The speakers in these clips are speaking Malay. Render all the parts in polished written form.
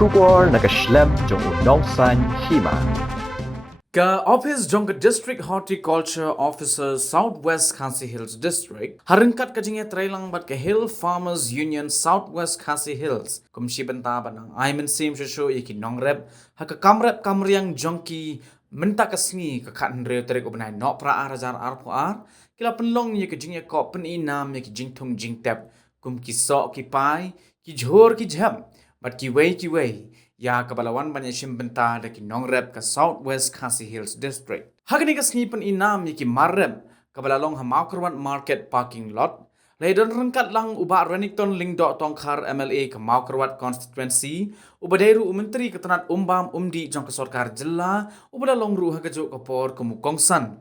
Shubor nakaslem jong unongsan hima. Ka Office Jongka District Horticulture Officer Southwest Khasi Hills District haringkat kajingnya trailang bat ke Hill Farmers Union Southwest Khasi Hills kumsi benta banang aimen sim shushu iki nongrep haka kamrep kamriang jongki menta kasni ka khandre tere ko banai no pra arajar arpo ar kila penlong ye kajingnya ko pen inam ye kijing thung jing tep kum ki so ki pai ki jhor ki jham bat ki wei ya kabalawan banyak benta daki nongrep ke Southwest Khasi Hills District. Hagani ka snipen inam yiki marrem kabalalong hamakruan market parking lot. Laidon rengkat lang uba Renington Lingdo Tongkhar MLA ke Maukerwat constituency ubadairu menteri ketenat umbam umdi jong ke sorkar jela ubalalong ru hagajuk kapor ke Mukongsan.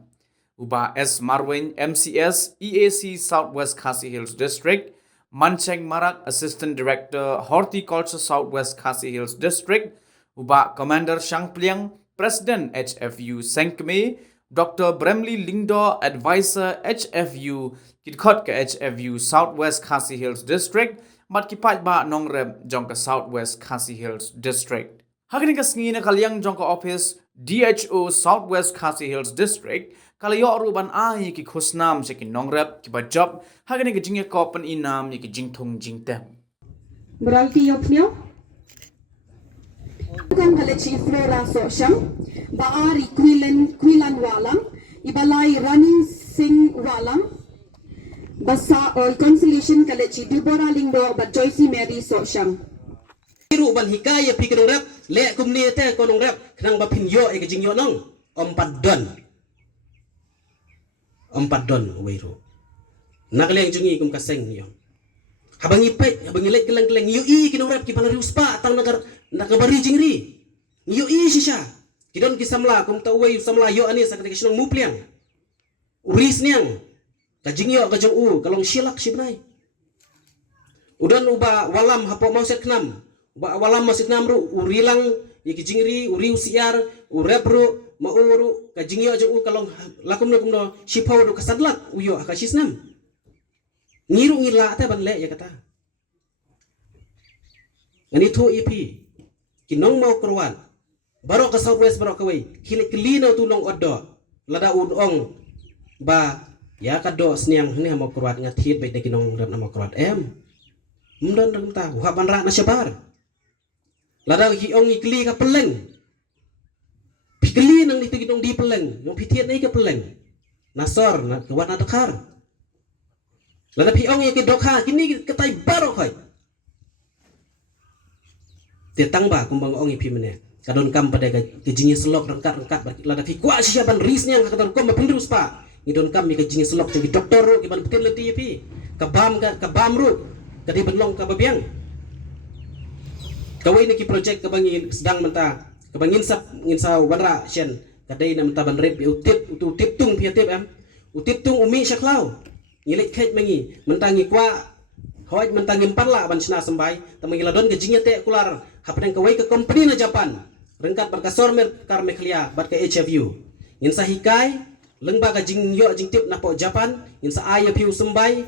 Uba S Marwin MCS EAC Southwest Khasi Hills District Mancheng Marak, Assistant Director, Horticulture Southwest Khasi Hills District, Uba Commander Shang Pliang, President HFU Senkme, Dr. Bremli Lingdo, Advisor HFU, Kidkot ke HFU Southwest Khasi Hills District, mat kipat ba nongrem jong ke Southwest Khasi Hills District. Hagani ka sngina kalyang jong ke office DHO Southwest Khasi Hills District, kalayo ruban ai ki khusnam se ki nongrep ki ba job hagani ki jingye kopen inam ye ki jingthung jingtem Berarti yopnyo bukan kala chief flora sosyam baari kwilan walam ibalai running sing walam basa or consolation kala chi Deborah Lingdo ba Joyce Mary sosyam Iru ban hikaya pikir rap le kumni te konong rap knang ba pinyo e kajing yo nong empat don wairu nakaleng jungi kum kaseng yo habang ipet habang ilek kelang yo i kinong rap ki palari uspa tang nakabari jingri yo i shisha kidon ki samla kum tawai samla yo ani sakati kisnong mupliang uris niang kajing yo kajong u kalong silak sibnai udan uba walam hapo mau set knam uba walam masik nam ru urilang yiki jingri uri usiar urepru mauru kajingyo aja u kalong lakum no shipau do kasadlat uyo akasisnam ngiru ngila ta ban le ya kata ngani thu ep kinong mau kerwan baro ka Southwest baro kawai hilik kelino tulong oddo lada udong ba ya kado sniang ni mau kerwan ngathit baik de kinong ran mau kerwan mundon ram ta haban ra na syabar lada ki ong ikli ka peleng pikeli nang itu gidong di peleng yang pitian ni ke peleng nasor na kewana dekar lada piong yang ke dokha kini ketai baro khoi te tangba kumbang ong ipi mene kadon kam pada ke jingi selok rengkat lada pi kwa siapan risnya kadon kom pendurus pa ngidon kam ke jingi selok jadi doktor ro ke ban peten leti ipi kabam ro kadi benlong ka babiang kawai ni ki project kabangin sedang mentah kabangin nginsa wanra shen kadai na mentaban rep utip tung piatip utip tung umi syaklau ngilik khet mangi mentangi kwa hoj mentangi parla ban sina sambai tamangi ladon ke jingnya te kular hapeng kawai ke company na Japan rengkat berkasor mer kar meklia bat ke HFU nginsa hikai lengba ka jingyo jingtip na po Japan nginsa IFU sambai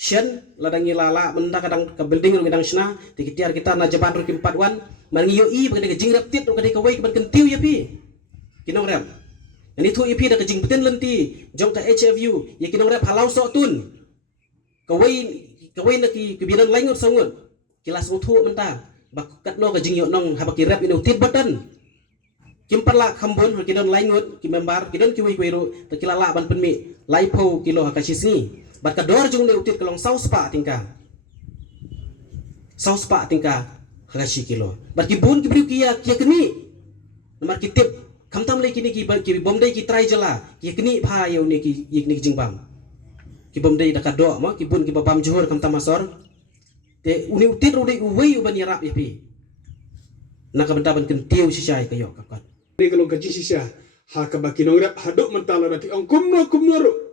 shen ladangi lala menda kadang ke building ru gedang sina dikitiar kita na Japan ru 41 mangi yo i bagade jing raptit ru kadai kawai ban kentiu ya pi kinong rap ani thu ipi da jing beten lenti jong ka HFU ya kinong rap halau so tun kawai na ki kebiran laingut sangut kilas uthu menta bak katno ka jing yo nong habaki rap inu tit batan kimparla khambon kidon laingut ki member kidon ki wei ru takilala ban penmi laipo kilo hakasisni bat kador jung le utit kalong sauspa tingka hagashi kilo bat kibun kibriu kia keni nomor kitip kamtam le kini ki bomdai ki try jala ki keni pha yo ne ki yikni jingbam ki bomdai da kado ma ki bun ki babam johor kamtam masor te uni utit ro dei uwei uban yarap yapi nakabenta ban kentiu sisai kayo kakat ni kalong kaji sisa ha ka bakinong rap haduk mentala dati ong kumno ro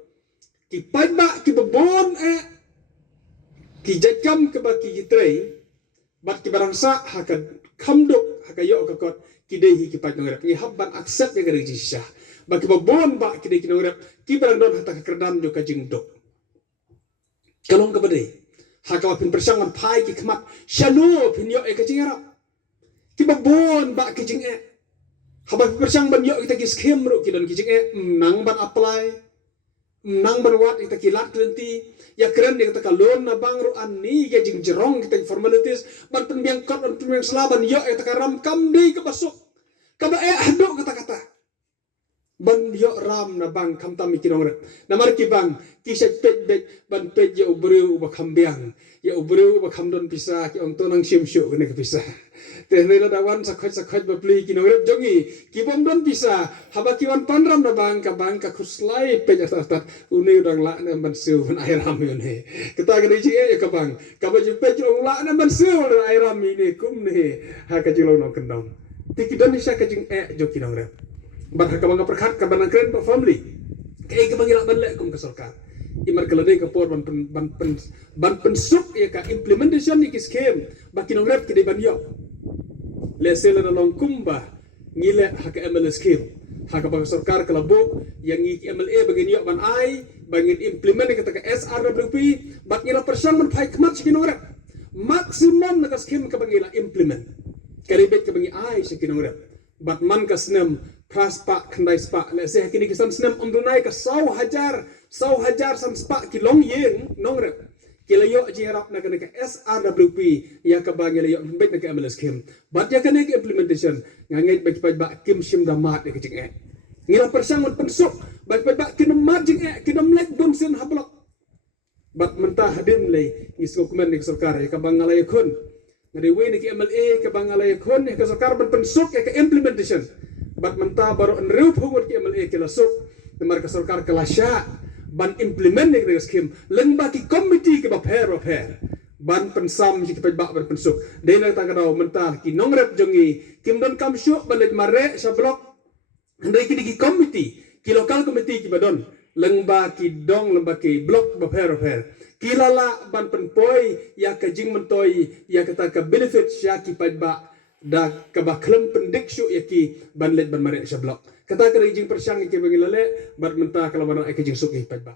ki paiba ki babon ki jakam ke baki ki trei bat ki barangsa haka kamduk haka yo kakot ki dehi ki pat ngrep ni habban accept ya gari jisha baki babon ba ki dehi ki ngrep ki barang don hata kerdam jo ka jingduk kalong ke bade haka pin persangan pai ki kmat shano pin yo ka jingarap Kibabon ba kijing habang persang ban yo kita ki skem ro ki don kijing nang ban apply nang ban wat kita ki lat klenti ya keren kita ka loan na bang ro ani ya jing jerong kita formalities ban penbiang kot ban penbiang selaban yo kita ka ram kam di ke basuk ka ba hado kata-kata ban yo ram na bang kam tam ki dong namar ki bang ki set pet bet ban pet ya ubreu ba kambiang ya ubreu ba kam don pisah ki ong tonang sim syu kene ke pisah Tehna dawan sakhat ba pli ki nong jongi ki bom don pisah haba ki wan panram na bang ka khuslai pet atat une udang la na ban su ban airam ne kita gani ji ya ka bang ka ba ji pet ong la na ban su airam ne kum ne ha ka jilo no kendong tikidon isa ka jing joki nong ban ka bang perkhat ka ban kren pa family kai ka bang ila ban le kum ka sarkar imar kelade ka por ban pensuk ya ka implementation ni ki scheme ba ki nong ki de ban yo le sela na long kumba ngile ha ka ML scheme ha ka bang sarkar kalabo yang ngi MLA bagin yo ban ai bangin implement ka ta SRWP bat ngila persan ban phai kmat ki nong maximum na ka scheme ka bang ila implement karibet ka bang ai si ki nong bat man ka snem praspa khandai spa le se kini kisan snem umdunai ka 100,000 san spa ki long yeng nongre kilayo jirap na ka SRWP ya ka bang layo bet na ka MLS kim bat ya kana ka implementation ngangit bagi ba kim sim damat ka jing ngila persangon pensuk bagi ba kinamat jing kinamlek bom sen hablok bat mentah hadim le is dokumen ni sarkar ya ka bang layo kun ngariwe ni ki MLA ka bang layo kun ka sarkar ban pensuk ya ka implementation bat mentah baru enreu phungot ki MLA kila suk nemar ka sarkar kelasya ban implement ni ka scheme lengba ki committee ke ba pair ban pensam ki pa ba ban pensuk dena ta ka daw mentah ki nongrep jongi kim don kam syuk ban mare sa blok ndai ki di committee ki local committee ki badon lengba ki dong lengba ki blok ba pair kilala ban penpoi ya ka jing mentoi ya kata ka benefit sya ki pa ba da kabaklem pendik syuk yaki ban let ban mare sa blok kata ka jing persang ki bangilale bat mentah kala ban ai ka jing suk ki pa ba